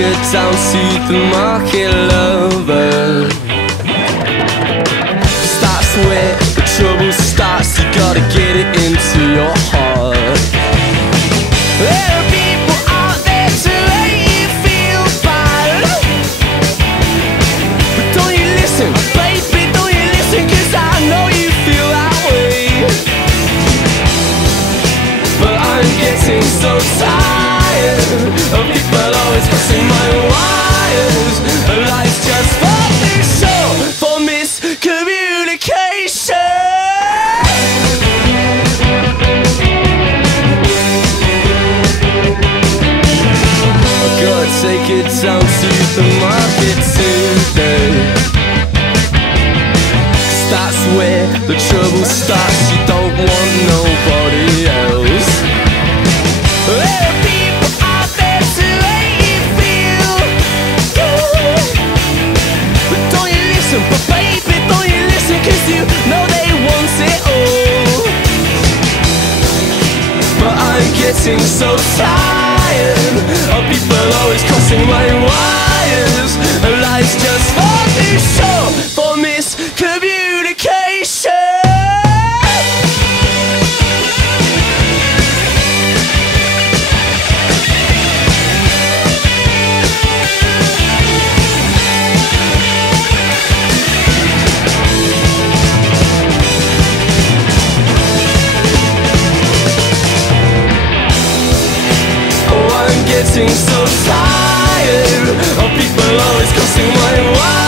her down to the market lover. That's where the trouble starts. You gotta get it into your heart. There are people out there to make you feel bad, but don't you listen, baby, don't you listen, 'cause I know you feel that way. But I'm getting so tired of people always crossing my wires. Life's just far too short for miscommunication. I gotta take it down to the market today, 'cause that's where the trouble starts. You don't want nobody else. There are people out there to make you feel good, but don't you listen, but baby, don't you listen, 'cause you know they want it all. But I'm getting so tired of people always crossing my wires. And life's just far too short for miscommunication. Getting so tired of people always crossing my wires.